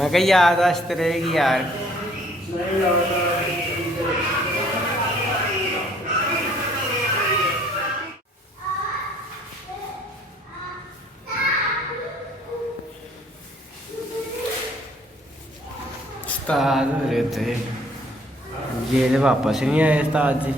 मैं कहा याददाश्त रहेगी यार। उस्ताद हो रहे थे ये तो वापस नहीं आए उस्ताद जी।